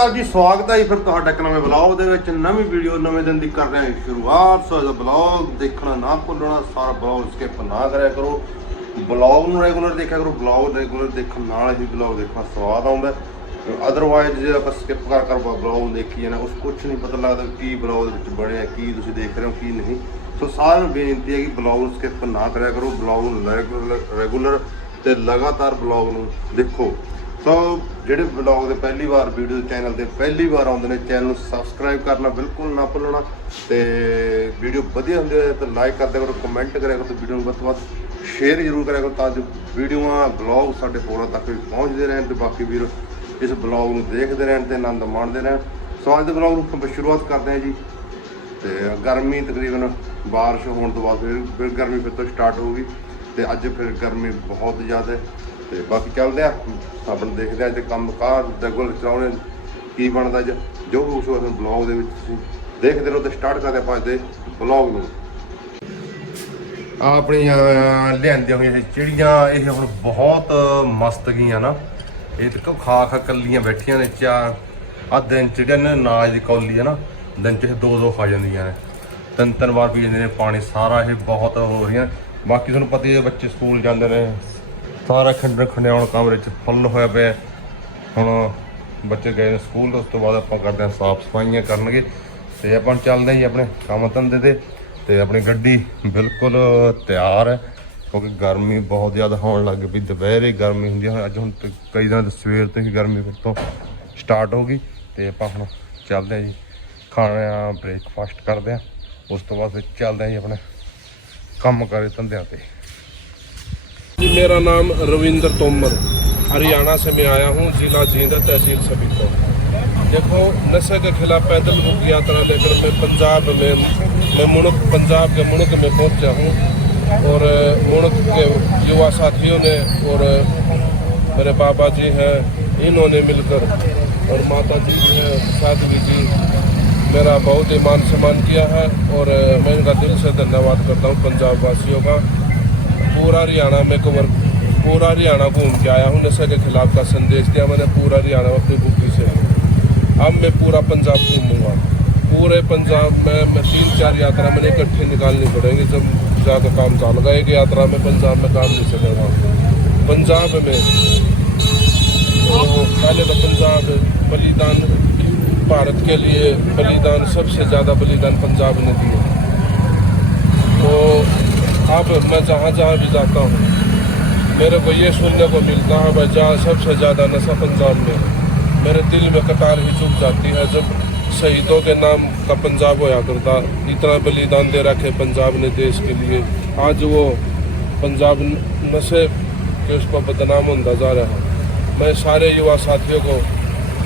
ਅਕਾਲ ਜੀ, ਸਵਾਗਤ ਹੈ ਜੀ ਫਿਰ ਤੁਹਾਡਾ ਇੱਕ ਨਵੇਂ ਬਲੌਗ ਦੇ ਵਿੱਚ। ਨਵੀਂ ਵੀਡੀਓ, ਨਵੇਂ ਦਿਨ ਦੀ ਕਰ ਰਹੇ ਹਾਂ ਸ਼ੁਰੂਆਤ। ਸੋ ਇਹਦਾ ਬਲੌਗ ਦੇਖਣਾ ਨਾ ਭੁੱਲਣਾ, ਸਾਰਾ ਬਲੌਗ ਸਕਿਪ ਨਾ ਕਰਿਆ ਕਰੋ। ਬਲੌਗ ਨੂੰ ਰੈਗੂਲਰ ਦੇਖਿਆ ਕਰੋ ਬਲੌਗ ਰੈਗੂਲਰ ਦੇਖਣ ਨਾਲ ਹੀ ਬਲੌਗ ਦੇਖਣਾ ਸਵਾਦ ਆਉਂਦਾ ਅਦਰਵਾਈਜ਼ ਜੇ ਆਪਾਂ ਸਕਿਪ ਕਰ ਕਰ ਬਲੌਗ ਨੂੰ ਦੇਖੀ ਜਾਣਾ, ਉਸ ਕੁਝ ਨਹੀਂ ਪਤਾ ਲੱਗਦਾ ਕੀ ਬਲੌਗ ਦੇ ਵਿੱਚ ਬਣਿਆ, ਕੀ ਤੁਸੀਂ ਦੇਖ ਰਹੇ ਹੋ, ਕੀ ਨਹੀਂ। ਸੋ ਸਾਰਿਆਂ ਨੂੰ ਬੇਨਤੀ ਹੈ ਕਿ ਬਲੌਗ ਨੂੰ ਸਕਿਪ ਨਾ ਕਰਿਆ ਕਰੋ। ਬਲੌਗ ਨੂੰ ਰੈਗੂਲਰ ਤੇ ਲਗਾਤਾਰ ਬਲੌਗ ਨੂੰ ਦੇਖੋ। ਸੋ ਜਿਹੜੇ ਬਲੌਗ ਦੇ ਪਹਿਲੀ ਵਾਰ ਵੀਡੀਓ ਚੈਨਲ ਤੇ ਪਹਿਲੀ ਵਾਰ ਆਉਂਦੇ ਨੇ ਚੈਨਲ ਨੂੰ ਸਬਸਕ੍ਰਾਈਬ ਕਰਨਾ ਬਿਲਕੁਲ ਨਾ ਭੁੱਲਣਾ ਤੇ ਵੀਡੀਓ ਵਧੀਆ ਹੁੰਦੀ ਹੈ ਤਾਂ ਲਾਈਕ ਕਰਦੇ ਕਰੋ ਕਮੈਂਟ ਕਰਿਆ ਕਰੋ ਤੇ ਵੀਡੀਓ ਨੂੰ ਵੱਧ ਤੋਂ ਵੱਧ ਸ਼ੇਅਰ ਜ਼ਰੂਰ ਕਰਿਆ ਕਰੋ ਤਾਂ ਜੋ ਵੀਡੀਓਆਂ ਬਲੌਗ ਸਾਡੇ ਹੋਰਾਂ ਤੱਕ ਵੀ ਪਹੁੰਚਦੇ ਰਹਿਣ ਤੇ ਬਾਕੀ ਵੀਰ ਇਸ ਬਲੌਗ ਨੂੰ ਦੇਖਦੇ ਰਹਿਣ ਤੇ ਆਨੰਦ ਮਾਣਦੇ ਰਹਿਣ। ਸੋ ਅੱਜ ਦੇ ਬਲੌਗ ਨੂੰ ਸ਼ੁਰੂਆਤ ਕਰਦੇ ਹਾਂ ਜੀ ਤੇ ਗਰਮੀ ਤਕਰੀਬਨ ਬਾਰਿਸ਼ ਹੋਣ ਤੋਂ ਬਾਅਦ ਫਿਰ ਗਰਮੀ ਫਿਰ ਤੋਂ ਸਟਾਰਟ ਹੋ ਗਈ ਤੇ ਅੱਜ ਫਿਰ ਗਰਮੀ ਬਹੁਤ ਜ਼ਿਆਦਾ ਤੇ ਬਾਕੀ ਚੱਲਦੇ ਆ। ਆਪਾਂ ਦੇਖਦੇ ਆ ਜੇ ਕੰਮ ਕਾਰ ਰੈਗੂਲਰ ਚਲਾਉਣੇ ਕੀ ਬਣਦਾ ਅੱਜ ਜੋ ਕੁਛ ਹੋਇਆ ਬਲੌਗ ਦੇ ਵਿੱਚ ਤੁਸੀਂ ਦੇਖਦੇ ਰਹੋ ਤੇ ਸਟਾਰਟ ਕਰਦੇ ਆਪਾਂ ਅੱਜ ਦੇ ਬਲੌਗ ਨੂੰ। ਆ ਆਪਣੀਆਂ ਲਿਆਂਦੀਆਂ ਹੋਈਆਂ ਇਹ ਚਿੜੀਆਂ, ਇਹ ਹੁਣ ਬਹੁਤ ਮਸਤ ਗਈਆਂ ਨਾ। ਇਹ ਤੇ ਖਾ ਖਾ ਕੱਲੀਆਂ ਬੈਠੀਆਂ ਨੇ ਚਾਰ ਆ ਦਿਨ ਚ ਕਹਿੰਦੇ ਨਾਜ ਦੀ ਕੌਲੀ ਹੈ ਨਾ, ਦਿਨ ਚ ਇਹ ਦੋ ਦੋ ਖਾ ਜਾਂਦੀਆਂ ਨੇ। ਤਿੰਨ ਤਿੰਨ ਵਾਰ ਪੀ ਜਾਂਦੇ ਨੇ, ਪਾਣੀ ਸਾਰਾ ਇਹ ਬਹੁਤ ਹੋ ਰਹੀਆਂ। ਬਾਕੀ ਤੁਹਾਨੂੰ ਪਤਾ ਹੀ ਹੈ ਬੱਚੇ ਸਕੂਲ ਜਾਂਦੇ ਨੇ ਸਾਰਾ ਖੰਡਰ ਖੰਡਿਆਉਣ ਕਮਰੇ ਚ ਫੁੱਲ ਹੋਇਆ ਪਿਆ ਹੁਣ ਬੱਚੇ ਗਏ ਨੇ ਸਕੂਲ ਉਸ ਤੋਂ ਬਾਅਦ ਆਪਾਂ ਕਰਦੇ ਹਾਂ ਸਾਫ਼ ਸਫਾਈਆਂ ਕਰਨਗੇ। ਤੇ ਆਪਾਂ ਚੱਲਦੇ ਹਾਂ ਜੀ ਆਪਣੇ ਕੰਮ ਧੰਦੇ ਤੇ। ਤੇ ਆਪਣੀ ਗੱਡੀ ਬਿਲਕੁਲ ਤਿਆਰ ਹੈ, ਕਿਉਂਕਿ ਗਰਮੀ ਬਹੁਤ ਜ਼ਿਆਦਾ ਹੋਣ ਲੱਗ ਪਈ। ਦੁਪਹਿਰੇ ਗਰਮੀ ਹੁੰਦੀ ਹੈ ਅੱਜ ਹੁਣ ਕਈ ਦਿਨਾਂ ਤੋਂ ਸਵੇਰ ਤੋਂ ਹੀ ਗਰਮੀ ਫਿਰ ਤੋਂ ਸਟਾਰਟ ਹੋ ਗਈ। ਤੇ ਆਪਾਂ ਹੁਣ ਚੱਲਦੇ ਹਾਂ ਜੀ, ਖਾਣਾ ਬ੍ਰੇਕਫਾਸਟ ਕਰਦੇ ਹਾਂ। ਉਸ ਤੋਂ ਬਾਅਦ ਫਿਰ ਚੱਲਦੇ ਹਾਂ ਜੀ ਆਪਣੇ ਕੰਮ ਕਰੇ ਧੰਦਿਆਂ ਤੇ। मेरा नाम रविंद्र तोमर, हरियाणा से मैं आया हूँ, जिला जींद तहसील सभी को। देखो, नशे के खिलाफ पैदल मुक्त यात्रा लेकर मैं पंजाब में, मैं मुणुक पंजाब के मुणुक में पहुँचा हूँ, और मुणुक के युवा साथियों ने, और मेरे बाबा जी हैं, इन्होंने मिलकर, और माता जी हैं, साध्वी जी, मेरा बहुत ही मान सम्मान किया है, और मैं इनका दिल से धन्यवाद करता हूँ पंजाब वासियों का। पूरा हरियाणा में कवर पूरा हरियाणा घूम के आया। हूँ नशे के खिलाफ का संदेश दिया। मैंने पूरा हरियाणा में अपनी बुकी से अब मैं पूरा पंजाब घूमूँगा। पूरे पंजाब में, मैं तीन चार यात्रा मैंने इकट्ठी निकालनी पड़ेगी। जब जाकर काम चालूगा एक यात्रा में पंजाब में काम नहीं चलेगा। पंजाब में तो पहले तो पंजाब बलिदान, भारत के लिए बलिदान, सबसे ज़्यादा बलिदान पंजाब ने दिए तो अब मैं जहाँ जहाँ भी जाता हूँ, मेरे को ये सुनने को मिलता है भाई जहाँ सबसे ज़्यादा नशा पंजाब में मेरे दिल में कतार ही चुप जाती है, जब शहीदों के नाम का पंजाब होया करता, इतना बलिदान दे रखे पंजाब ने देश के लिए। आज वो पंजाब नशे के उस पर बदनाम होता जा रहा है। मैं सारे युवा साथियों को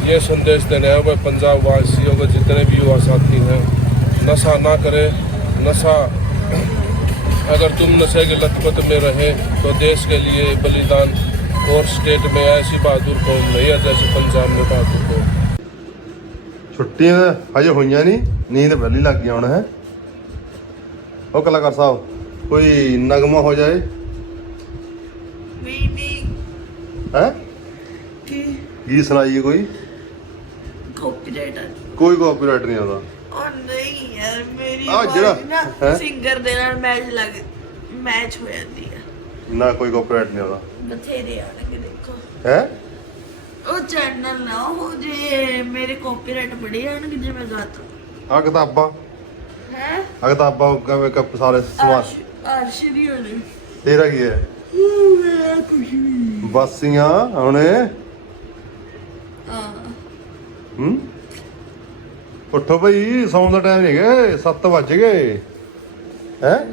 ये संदेश देने हैं भाई पंजाब वासियों को जितने भी युवा साथी हैं, नशा ना करें, नशा अगर तुम नशे के लतपत में रहे तो देश के लिए बलिदान और स्टेट में ऐसी बहादुर कौम नहीं है जैसे पंजाब में बहादुर कौम ਛੁੱਟੀਆਂ ਹਜੇ ਹੋਈਆਂ ਨਹੀਂ ਨੀਂਦ ਪਹਿਲੀ ਲੱਗ ਗਈ ਹੁਣ ਹੈ ਉਹ ਕਲਾਕਾਰ ਸਾਹਿਬ ਕੋਈ ਨਗਮਾ ਹੋ ਜਾਏ ਨਹੀਂ ਨਹੀਂ ਹੈ ਕੀ ਕੀ ਸੁਣਾਈਏ ਕੋਈ ਕਾਪੀਰਾਈਟ ਆ ਕੋਈ ਕਾਪੀਰਾਈਟ ਨਹੀਂ ਆਉਂਦਾ ਉਹ ਨਹੀਂ ਯਾਰ ਮੇਰੀ ਆਹ ਜਿਹੜਾ, ਨਾ? ਸਿੰਗਰ ਦੇ ਨਾਲ ਮੈਚ ਲੱਗ ਮੈਚ ਹੋ ਜਾਂਦੀ ਆ। ਨਾ ਕੋਈ ਕਾਪੀਰਾਈਟ ਨਹੀਂ ਆਉਂਦਾ ਬਥੇਰੇ ਆਣਗੇ ਦੇਖੋ। ਹੈ? ਉਹ ਚੈਨਲ ਨਾ ਉਹ ਜੇ ਮੇਰੇ ਕਾਪੀਰਾਈਟ ਬੜੇ ਆਣਗੇ ਜੇ ਮੈਂ ਗਾਤਾ। ਆ ਕਿਤਾਬਾਂ। ਹੈ? ਆ ਕਿਤਾਬਾਂ ਕਿਵੇਂ ਕੱਪ ਸਾਰੇ ਸਮਾਨ ਅਰਸ਼ਰੀ ਹੋਣੀ। ਤੇਰਾ ਕੀ ਹੈ? ਮੇਰਾ ਕੁਝ ਨਹੀਂ। ਬਾਸੀਆਂ ਹੁਣੇ। ਹਾਂ। ਹੂੰ? ਉੱਠੋ ਭਾਈ ਸੌਣ ਦਾ ਟਾਈਮ ਨਹੀਂ ਗਏ 7 ਵੱਜ ਗਏ। ਹੈ?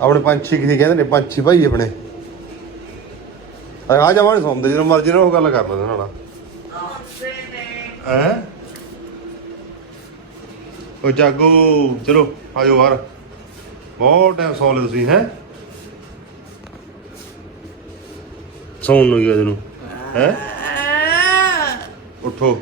ਆਪਣੇ ਪੰਛੀ ਕੀ ਕਹਿੰਦੇ ਨੇ ਪੰਛੀ ਭਾਈ ਆਪਣੇ। ਆ ਜਾਵਾਂ ਸੌਂਦੇ ਜਦੋਂ ਮਰਜ਼ੀ ਨਾਲ ਉਹ ਗੱਲ ਕਰ ਲੈਂਦੇ ਨਾਲ। ਹੈ? ਉਹ ਜਾਗੋ ਚਲੋ ਆਜੋ ਬਾਹਰ। ਬਹੁਤ ਟਾਈਮ ਸੌਂ ਲਏ ਤੁਸੀਂ ਹੈ? ਸੌਣ ਨੂੰ ਗਿਆ ਤੈਨੂੰ। ਹੈ। ਉੱਠੋ।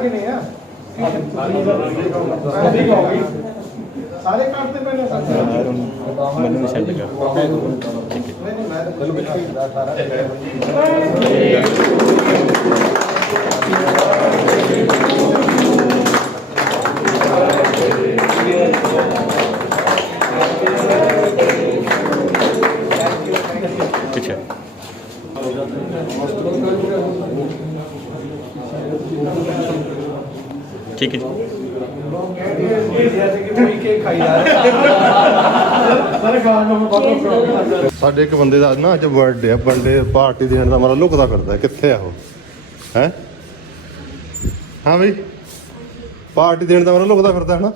ਕਿ ਨਹੀਂ ਆ ਤੁਸੀਂ ਕਹੋਗੇ ਸਾਰੇ ਕੱਟ ਤੇ ਪਹਿਲਾਂ ਸੱਚ ਮੈਨੂੰ ਛੱਡ ਗਿਆ। ਨਹੀਂ ਨਹੀਂ ਮੈਂ ਬਿਲਕੁਲ ਠੀਕ ਹੈ ਜੀ ਸਾਡੇ ਇੱਕ ਬੰਦੇ ਦਾ ਨਾ ਅੱਜ ਬਰਥਡੇ ਆ ਬਰਥਡੇ ਪਾਰਟੀ ਦੇਣ ਦਾ ਮਾਰਾ ਲੁਕਦਾ ਫਿਰਦਾ ਕਿੱਥੇ ਆ ਉਹ? ਹੈ? ਹਾਂ ਬਈ? ਪਾਰਟੀ ਦੇਣ ਦਾ ਮਾਰਾ ਲੁਕਦਾ ਫਿਰਦਾ ਹੈ ਨਾ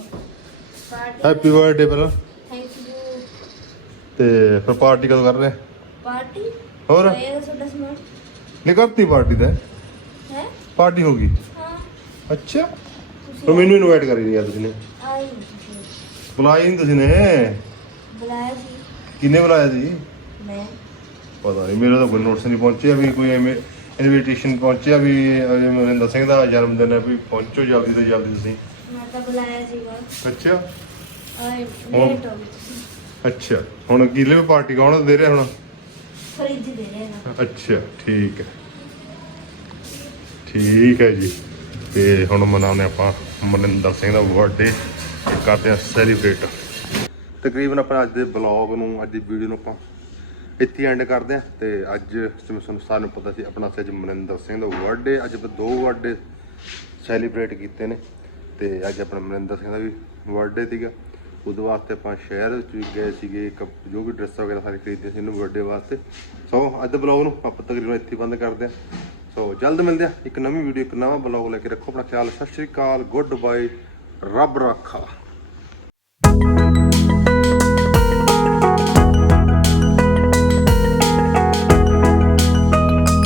ਹੈਪੀ ਬਰਥਡੇ ਪਹਿਲਾਂ। ਥੈਂਕ ਯੂ ਤੇ ਫਿਰ ਪਾਰਟੀ ਕਦੋਂ ਕਰ ਰਹੇ? ਪਾਰਟੀ ਹੋਰ ਕਰਤੀ ਪਾਰਟੀ ਤਾਂ। ਹੈ? ਪਾਰਟੀ ਹੋ ਗਈ? ਹਾਂ। ਅੱਛਾ। ਫਿਰ ਮੈਨੂੰ ਇਨਵਾਈਟ ਕਰੀ ਨਹੀਂ ਯਾਰ ਤੁਸੀਂ ਨੇ। ਆਈ ਨਹੀਂ ਤੁਸੀਂ ਬੁਲਾਈ ਨਹੀਂ ਤੁਸੀਂ ਨੇ? ਬੁਲਾਇਆ ਸੀ। ਕਿੰਨੇ ਬੁਲਾਇਆ ਸੀ? ਮੈਂ। ਪਤਾ ਨਹੀਂ ਮੇਰਾ ਤਾਂ ਕੋਈ ਨੋਟਿਸ ਨਹੀਂ ਪਹੁੰਚਿਆ ਵੀ ਕੋਈ ਐਵੇਂ ਇਨਵੀਟੇਸ਼ਨ ਪਹੁੰਚਿਆ ਵੀ ਅਜੇ ਮਰਿੰਦਰ ਸਿੰਘ ਦਾ ਜਨਮ ਦਿਨ ਹੈ ਵੀ ਪਹੁੰਚੋ ਜਲਦੀ ਤੋਂ ਜਲਦੀ ਤੁਸੀਂ। ਮੈਂ ਤਾਂ ਬੁਲਾਇਆ ਸੀਗਾ। ਅੱਛਾ। ਆਈ ਲੇਟ ਹੋ ਗਈ ਤੁਸੀਂ। ਅੱਛਾ ਹੁਣ ਕਿਲੇ ਪਾਰਟੀ ਕੌਣ ਦੇ ਰਿਹਾ ਹੁਣ? ਫਰਿੱਜ ਦੇ ਰਹੇ। ਨਾ ਅੱਛਾ ਠੀਕ ਹੈ। ਠੀਕ ਹੈ ਜੀ। ਤੇ ਹੁਣ ਮਨਾਉਂਦੇ ਆਪਾਂ ਮਨਿੰਦਰ ਸਿੰਘ ਦਾ ਬਰਥਡੇ ਤੇ ਕਰਦੇ ਆ ਸੈਲੀਬ੍ਰੇਟ ਤਕਰੀਬਨ ਆਪਾਂ ਅੱਜ ਦੇ ਬਲੌਗ ਨੂੰ, ਅੱਜ ਦੀ ਵੀਡੀਓ ਨੂੰ ਆਪਾਂ ਇੱਥੇ ਐਂਡ ਕਰਦੇ ਆ, ਤੇ ਅੱਜ ਜਿਵੇਂ ਤੁਹਾਨੂੰ ਸਾਰਿਆਂ ਨੂੰ ਪਤਾ ਸੀ, ਆਪਣਾ ਸੀ ਅੱਜ ਮਨਿੰਦਰ ਸਿੰਘ ਦਾ ਬਰਥਡੇ ਅੱਜ ਆਪਾਂ ਦੋ ਬਰਥਡੇ ਸੈਲੀਬ੍ਰੇਟ ਕੀਤੇ ਨੇ, ਤੇ ਅੱਜ ਆਪਣਾ ਮਨਿੰਦਰ ਸਿੰਘ ਦਾ ਵੀ ਬਰਥਡੇ ਸੀਗਾ। ਉਹਦੇ ਵਾਸਤੇ ਆਪਾਂ ਸ਼ਹਿਰ ਵਿੱਚ ਵੀ ਗਏ ਸੀਗੇ ਕੱਪ- ਜੋ ਵੀ ਡਰੈਸ ਵਗੈਰਾ ਸਾਰੇ ਖਰੀਦੇ ਸੀ ਇਹਨੂੰ ਬਰਥਡੇ ਵਾਸਤੇ। ਸੋ ਅੱਜ ਦੇ ਬਲੌਗ ਨੂੰ ਆਪਾਂ ਤਕਰੀਬਨ ਇੱਥੇ ਬੰਦ ਕਰਦੇ ਆ। ਸੋ ਜਲਦ ਮਿਲਦੇ ਆ ਇੱਕ ਨਵੀਂ ਵੀਡੀਓ ਇੱਕ ਨਵਾਂ ਬਲੌਗ ਲੈ ਕੇ ਰੱਖੋ। ਆਪਣਾ ਖਿਆਲ। ਸਤਿ ਸ਼੍ਰੀ ਅਕਾਲ। ਗੁੱਡ ਬਾਏ ਰੱਬ ਰਾਖਾ।